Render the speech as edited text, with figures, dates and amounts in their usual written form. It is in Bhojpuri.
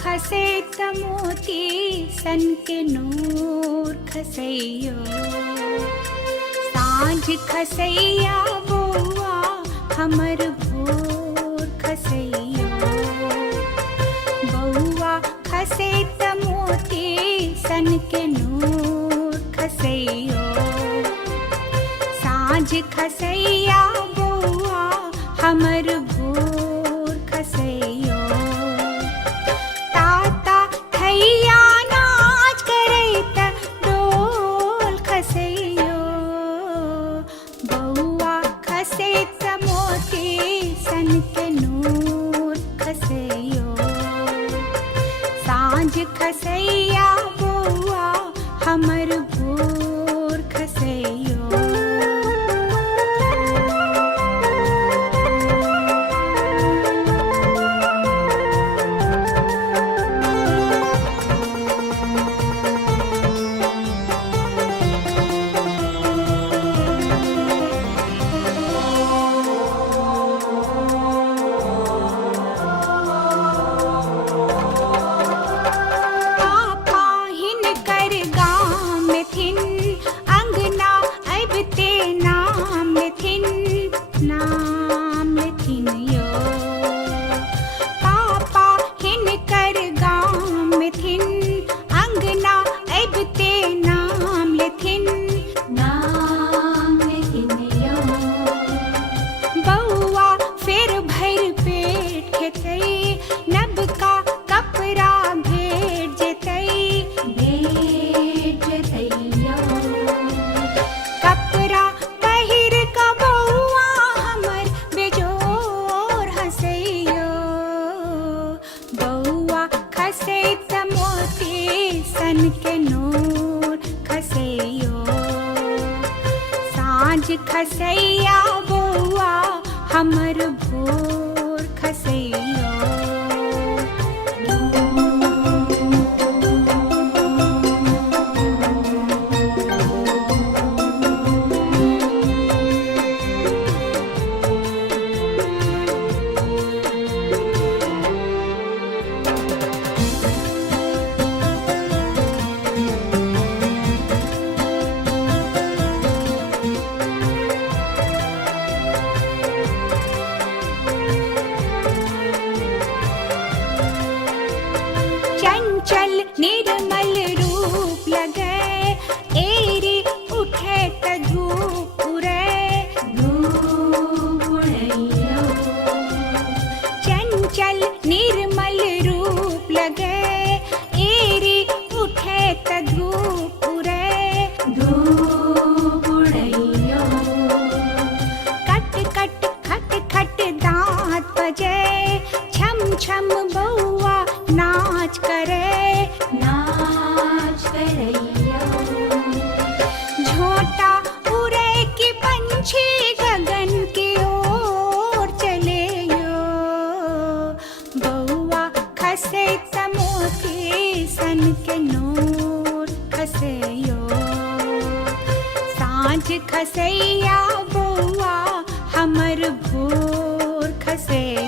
खसे तमोती सन के नूर खसैयो सांझ खसैया बौआ हमर भोर खसैयो बौआ खसे तमोती सन के नूर खसैयो सांझ खसैया बौआ हमर भोर खसैयो खसैया बौआ हमर भोर खसैयो खसैया बौआ हमर भोर खसैयो निर्मल रूप लगे एरी उठे त धूप उड़े चंचल निर्मल रूप लगे एरी उठे त धूप उड़े कट कट खट खट दांत बजे छम छम बौआ नाच करे झोटा उड़े की पंछी गगन की ओर चले यो बौआ खसे तमोती सन के नूर खसैयो सांझ खसैया बौआ हमर भोर खसैयो